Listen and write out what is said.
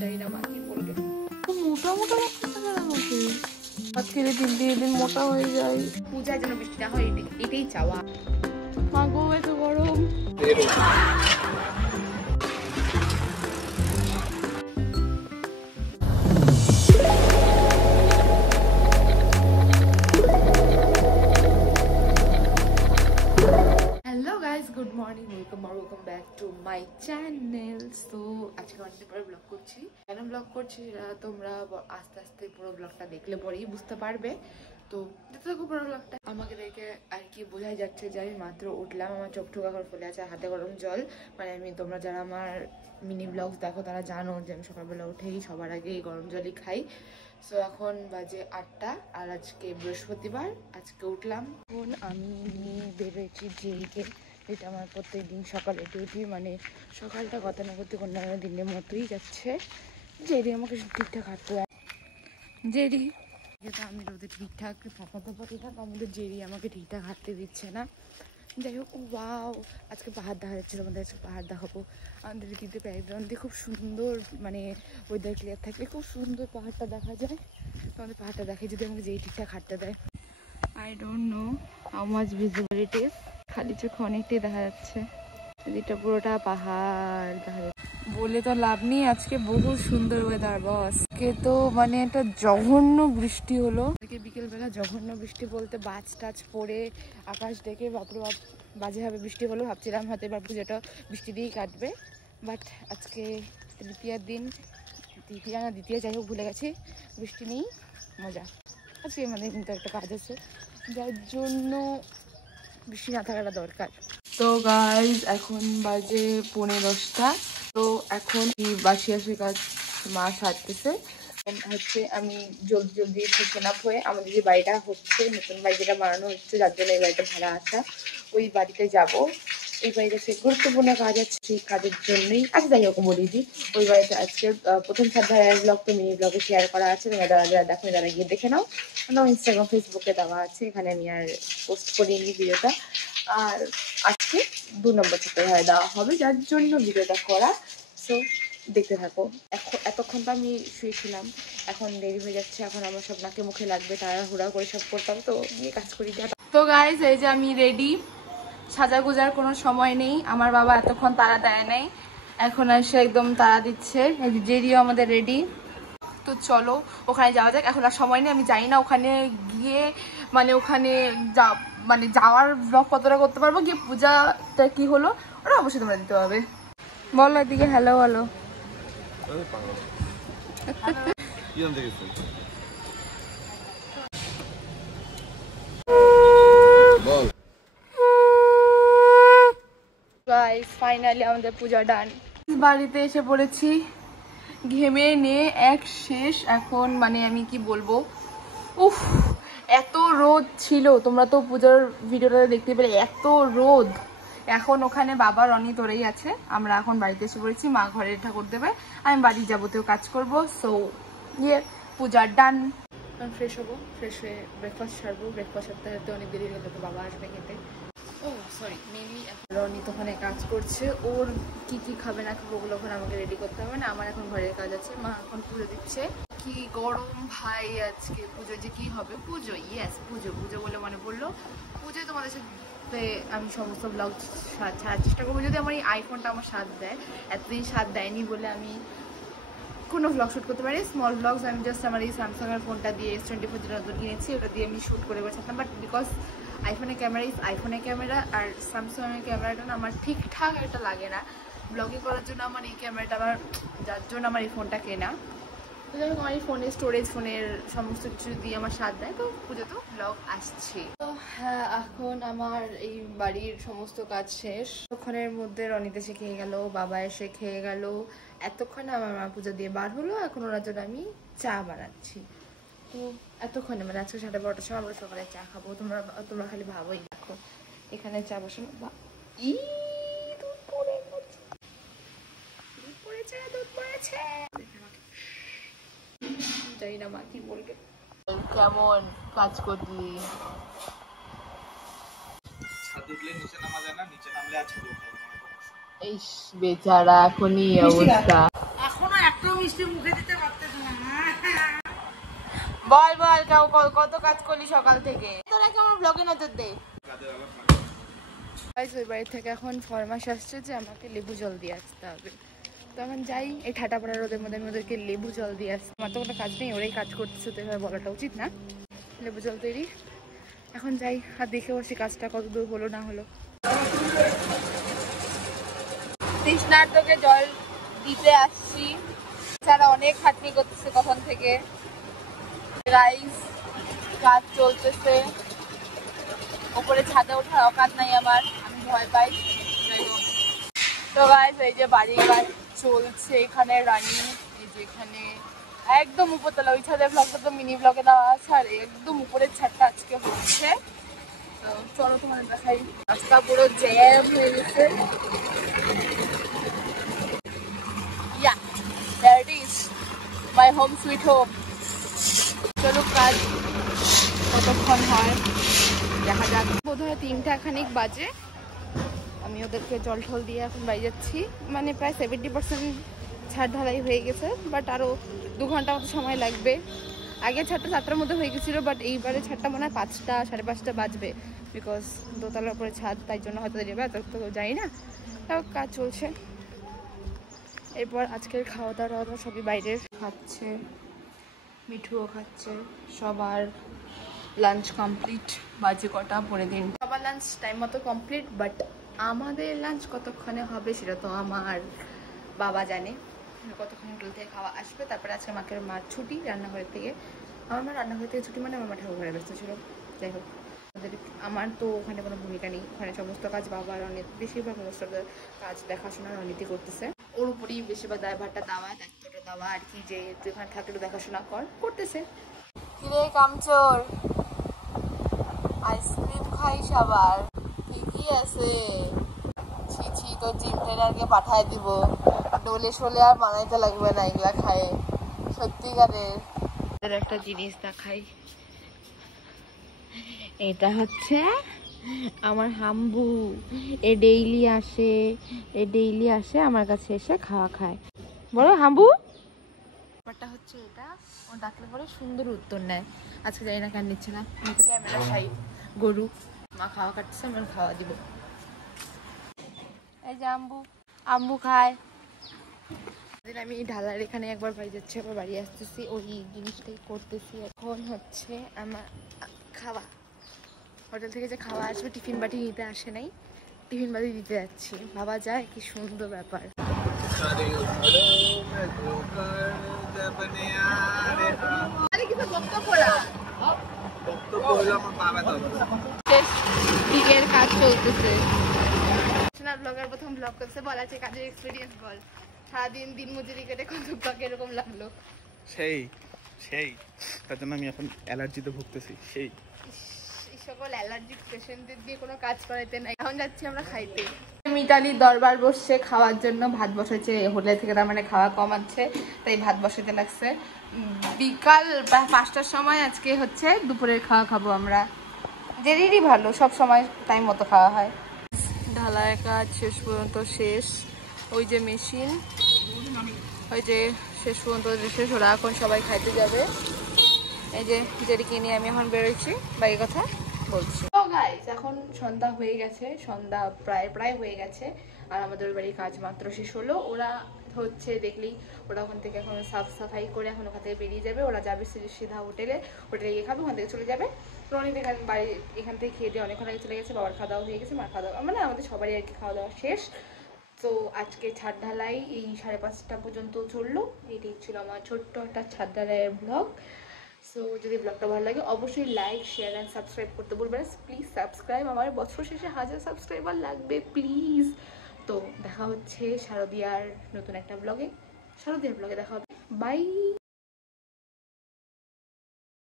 জানি না মা কি বলবে। মোটা মোটা লাগতেছে না আমাকে, আজকের দিন দিয়ে দিন মোটা হয়ে যায়। পূজার জন্য বৃষ্টি না হয় এটাই চাওয়া। মা গো এত গরম। Good morning, welcome back to my channel. তো আজকে অনেকদিন পরে ব্লগ করছি। কেন ব্লগ করছি সেটা তোমরা আস্তে আস্তে পুরো ব্লগটা দেখলে পরেই বুঝতে পারবে। তো দেখতে থাকো পুরো ব্লগটা। আমাকে দেখে আর কি বোঝাই যাচ্ছে যে আমি মাত্র উঠলাম, আমার চোখ ঠোক এখন ফুলে আছে, হাতে গরম জল। মানে তোমরা যারা আমার মিনি ব্লগ দেখো তারা জানো যে আমি সকালবেলা উঠেই সবার আগে এই গরম জলই খাই। সো এখন বাজে 8টা আর আজকে বৃহস্পতিবার। আজকে উঠলাম, এখন আমি বেরোয়েছি যেইকে, এটা আমার প্রত্যেক দিন সকালে ডিউটি। মানে সকালটা গতানুগতিক অন্যান্য দিনের মতোই যাচ্ছে। জেরি আমাকে ঠিকঠাক হাঁটতে দেয়, জেরি যেহেতু আমি রোদে ঠিকঠাক থাকাতে পারি না, আমাদের জেরি আমাকে ঠিকঠাক হাঁটতে দিচ্ছে না। যাই হোক, ওয়াও আজকে পাহাড় দেখা যাচ্ছিল, আমাদের আজকে পাহাড় দেখাবো। আমাদের দিতে ব্যাকগ্রাউন্ড দিয়ে খুব সুন্দর, মানে ওয়েদার ক্লিয়ার থাকলে খুব সুন্দর পাহাড়টা দেখা যায়। আমাদের পাহাড়টা দেখে যদি আমাকে যেই ঠিকঠাক হাঁটতে দেয়। I don't know how much visible it is, খালি চোখে অনেকটাই দেখা যাচ্ছে। এটা পুরোটা পাহাড় দেখা যাচ্ছে। বলে তো লাভ নেই, আজকে বহু সুন্দর ওয়েদার বস। আজকে তো মানে একটা জঘন্য বৃষ্টি হলো। আজকে বিকেলবেলা জঘন্য বৃষ্টি বলতে বাজ টাজ পড়ে আকাশ ডেকে বাপরে বাপ বাজে হবে বৃষ্টি হলো। ভাবছিলাম হয়তো এবার পুজোটা বৃষ্টি দিয়েই কাটবে, বাট আজকে তৃতীয়ার দিন, দ্বিতীয় যাই হোক ভুলে গেছি, বৃষ্টি নেই, মজা। আজকে আমাদের কিন্তু একটা কাজ আছে যার জন্য বৃষ্টি না থাকাটা দরকার। তো গাইজ এখন বাজে 10:45। তো এখন বাসি আসি কাজ মা সারতেছে হচ্ছে। আমি জলদি ফ্রেশন আপ হয়ে আমাদের যে বাড়িটা হচ্ছে, নতুন বাড়ি যেটা বানানো হচ্ছে, যার জন্য এই বাড়িটা ভাড়া আসা, ওই বাড়িতে যাব। এই বাড়িতে সে গুরুত্বপূর্ণ কাজ আছে, সেই কাজের জন্যই আজ যাই হোক বলি দিই। ওই বাড়িতে আজকে প্রথম সপ্তাহের ব্লগ তো মিনি ব্লগে শেয়ার করা আছে, তোমরা যারা দেখো যারা গিয়ে দেখে নাও। আমার ইনস্টাগ্রাম ফেসবুকে দেওয়া আছে, এখানে আমি আর পোস্ট করিনি ভিডিওটা। আর আজকে 2 নম্বর সপ্তাহে দেওয়া হবে, যার জন্য ভিডিওটা করা। সো দেখতে থাকো। এতক্ষণ তো আমি শুয়েছিলাম, এখন দেরি হয়ে যাচ্ছে, এখন আমার সব নাকে মুখে লাগবে, তাড়াহুড়া করে সব করতাম, তো গিয়ে কাজ করি। তো গাইজ এই যে আমি রেডি, সাজা গুজার কোনো সময় নেই। আমার বাবা এতক্ষণ তাড়া দেয় নাই, এখন এসে একদম তাড়া দিচ্ছে। জেরিও আমাদের রেডি। তো চলো ওখানে যাওয়া যাক, এখন আর সময় নেই। আমি জানি না ওখানে গিয়ে মানে ওখানে মানে যাওয়ার ব্লগ কতটা করতে পারবো, গিয়ে পূজাটা কি হলো ওটা অবশ্যই তোমরা দিতে হবে। বলো এদিকে হ্যালো বলো। গাইস ফাইনালি আমাদের পূজা ডান। বাড়িতে এসে পড়েছি, ঘেমে নিয়ে এক শেষ। এখন মানে আমি কি বলবো, উফ এত রোদ ছিল, তোমরা তো পূজার ভিডিওটা দেখতে পেলে, এত রোদ। এখন ওখানে বাবা রনি তোরেই আছে, আমরা এখন বাড়িতে এসে পড়েছি। মা ঘরে ঠাকুর দেবে, আমি বাড়ির যাবতীয় কাজ করবো। সো পূজার ডান। ফ্রেশ হবো, ফ্রেশ হয়ে ব্রেকফাস্ট সারবো। ব্রেকফাস্ট সারতে সারতে অনেক দেরি হয়ে যাবে, বাবা আসবে খেতে। ও সরি, মেনলি রনি তো ওখানে কাজ করছে, ওর কি কি খাবে না খাবো ওগুলো ওখানে আমাকে রেডি করতে হবে না, আমার এখন ঘরের কাজ আছে। মা এখন পুজো দিচ্ছে। কি গরম ভাই, আজকে পুজো যে কি হবে, পুজো ইয়েস পুজো বলে মনে পড়লো, পুজোয় তোমাদের সাথে আমি সমস্ত ব্লগ ছাড়ার চেষ্টা করবো, যদি আমার এই আইফোনটা আমার সাথ দেয়। এতদিন সাথ দেয়নি বলে আমি কোনো ব্লগ শ্যুট করতে পারি, স্মল ব্লগস। আমি জাস্ট আমার এই স্যামসাংয়ের ফোনটা দিয়ে S24 যেটা নতুন কিনেছি ওটা দিয়ে আমি শ্যুট করে পারছিলাম, বাট বিকজ আইফোনের ক্যামেরা আর স্যামসাংয়ের ক্যামেরাটা না আমার ঠিকঠাক একটা লাগে না ব্লগিং করার জন্য। আমার এই ক্যামেরাটা আমার, যার জন্য আমার এই ফোনটা কেনা। তো যাই হোক, আমার এই ফোনের স্টোরেজ, ফোনের সমস্ত কিছু দিয়ে আমার সাথ দেয়, তো পুজো তো ব্লগ আসছে। তো হ্যাঁ, এখন আমার এই বাড়ির সমস্ত কাজ শেষ। এতক্ষণের মধ্যে রনিতে এসে খেয়ে গেল, বাবা এসে খেয়ে গেল, এতক্ষণে আমার মা পুজো দিয়ে বার হলো। এখন ওনার জন্য আমি চা বানাচ্ছি। তো এতক্ষণে মানে আজকে 12:30টার সময় আমরা সকালে চা খাবো। তোমরা খালি ভাবোই, দেখো এখানে চা বসানো, দুধ পড়েছে। জানি না মা কি বলবে। কেমন কাজ করলি? এই বেচারা এখনই অবস্থা, এখনো 1 মিষ্টি মুখে দিতে পারতেছ না। বল বল কত কাজ করলি সকাল থেকে, তোরা কি আমার ব্লগে নজর দে। ওই বাড়ি থেকে এখন ফরমাস আসছে যে আমাকে লেবু জল দিয়ে আসতে হবে, তো এখন যাই এই ঠাটা পড়া রোদের মধ্যে আমি ওদেরকে লেবু জল দিয়ে আসছি। আমার তো কোনো কাজ নেই, ওরাই কাজ করতেছে, তো এভাবে বলাটা উচিত না। লেবু জল তৈরি, এখন যাই আর দেখে বসি কাজটা কত দূর হলো না হলো। তৃষ্ণার্তকে জল দিতে আসছি, তারা অনেক খাটনি করতেছে কখন থেকে। গাইস কাজ চলতেছে, উপরে ছাদে ওঠার অকাত নাই আমার, আমি ভয় পাই। তো গাইস এই যে বাড়ি কাজ চলছে এখানে রানিং, এই যে এখানে একদম উপরতলা, ওই ছাদের ব্লগটা তো মিনি ব্লগে দেওয়া আছে, আর একদম উপরের ছাদটা আজকে হচ্ছে। তো চলো তোমাদের দেখাই, রাস্তা পুরো জ্যাম হয়ে গেছে। Yeah, there it is, my home sweet home. চলো কাজ কতক্ষণ হয় দেখা যাক। বোধহয় 3টা খানিক বাজে, আমি ওদেরকে জল ঠল দিয়ে এখন বাড়ি যাচ্ছি। মানে প্রায় 70% ছাদ ঢালাই হয়ে গেছে, বাট আরও 2 ঘন্টা মতো সময় লাগবে। আগে ছাদটা 7টার মধ্যে হয়ে গেছিলো, বাট এইবারে ছাদটা মনে হয় 5টা 5:30 বাজবে, বিকজ দোতলার উপরে ছাদ, তাই জন্য হয়তো দেরি হবে, তো জানি না। তাও কাজ চলছে। এরপর আজকের খাওয়া দাওয়া সবই বাইরের খাচ্ছে, মিঠুও খাচ্ছে, সবার লাঞ্চ কমপ্লিট। বাজে কটা পরে দিন, সবার লাঞ্চ টাইম মতো কমপ্লিট, বাট আমাদের লাঞ্চ কতক্ষণে হবে সেটা তো আমার বাবা জানে, কতক্ষণ হোটেল থেকে খাওয়া আসবে। তারপরে আজকে মার ছুটি রান্নাঘরের থেকে, আমার মা রান্নাঘর থেকে ছুটি মানে আমার মা ঠাকুর ঘরে ব্যস্ত ছিল। যাই হোক, আমার তো ওখানে কোনো ভূমিকা নেই, ওখানে সমস্ত কাজ বাবার অনেক, বেশিরভাগ সমস্ত কাজ দেখাশোনার অনীতি করতেছে, ওর উপরেই বেশিরভাগ দায়ভারটা দেওয়া, দায়িত্বটা দেওয়া আর কি, যে তুই ওখানে থাকলে দেখাশোনা করতেছে। কিরে কামচোর, আইসক্রিম খাইস আবার, কি আছে? ছি তো জিম ট্রেনারকে পাঠায় দিব, ডোলে শোলে আর বানাইতে লাগবে না এগুলা খায়। সত্যিকারের একটা জিনিস দেখাই, এটা হচ্ছে আমার হাম্বু। এ ডেইলি আসে আমার কাছে এসে খাওয়া খায়। বলো হাম্বু। ব্যাপারটা হচ্ছে এটা, ও ডাকলে পরে সুন্দর উত্তর নেয়। আজকে জানি না কেন নিচ্ছে না, আমি তো ক্যামেরা খাই। গরু মা খাওয়া কাটছে, আমি খাওয়া দিব। এই যে আম্বু খায়। আমি ঢালার এখানে একবার বাড়ি যাচ্ছি, আবার বাড়ি আসতেছি, ওই জিনিসটাই করতেছি। এখন হচ্ছে আমার খাওয়া, হোটেল থেকে যে খাওয়া আসবে, টিফিন বাটি নিতে আসে নাই, টিফিন বাটি দিতে যাচ্ছি। ভাবা যায় কি সুন্দর ব্যাপার। দিকের কাজ চলতেছে, ব্লগার প্রথম ব্লগ করছে, বল আছে কাজের এক্সপিরিয়েন্স বল, সারাদিন দিন মজুরি কেটে কত টাকা এরকম লাগলো? সেই তার জন্য আমি এখন অ্যালার্জিতে ভুগতেছি। সেই সকল অ্যালার্জিক পেশেন্টদের দিয়ে কোনো কাজ করাইতে নাই। এখন যাচ্ছি আমরা খাইতে। মিতালির দরবার বসছে খাওয়ার জন্য, ভাত বসেছে হোটেল থেকে, তার মানে খাওয়া কম আছে, তাই ভাত বসাতে লাগছে। বিকাল 5টার সময় আজকে হচ্ছে দুপুরের খাওয়া খাবো আমরা। দেরিরই ভালো, সব সময় টাইম মতো খাওয়া হয়। ঢালাইয়ের কাজ শেষ পর্যন্ত শেষ, ওই যে মেশিন, ওই যে শেষ পর্যন্ত শেষ, ওরা এখন সবাই খাইতে যাবে। এই যে যেদিকে নিয়ে আমি এখন বেরোচ্ছি, বাকি কথা বলছি। তো গাইস এখন সন্ধ্যা হয়ে গেছে, সন্ধ্যা প্রায় হয়ে গেছে, আর আমাদের বাড়ির কাজ মাত্র শেষ হলো। ওরা হচ্ছে দেখলি, ওরা ওখান থেকে এখন সাফ সাফাই করে এখন ওখান থেকে বেরিয়ে যাবে। ওরা যাবে সিধা হোটেলে গিয়ে খাবে, ওখান থেকে চলে যাবে। তো অনেক এখান থেকে খেয়ে দিয়ে অনেকক্ষণ আগে চলে গেছে। বাবার খাওয়া দাওয়া হয়ে গেছে, মার খাওয়া দাওয়া, মানে আমাদের সবারই আর কি খাওয়া দাওয়া শেষ। তো আজকে ছাদ ঢালাই এই 5:30 পর্যন্ত চললো। এটাই ছিল আমার ছোট্ট একটা ছাদ ঢালাইয়ের ব্লগ। সো যদি ব্লগটা ভালো লাগে অবশ্যই লাইক, শেয়ার অ্যান্ড সাবস্ক্রাইব করতে বলবেন না। প্লিজ সাবস্ক্রাইব, আমার বছর শেষে 1000 সাবস্ক্রাইবার লাগবে প্লিজ। তো দেখা হচ্ছে শারদিয়ার নতুন একটা ব্লগে, শারদিয়ার ব্লগে দেখা হবে। বাই।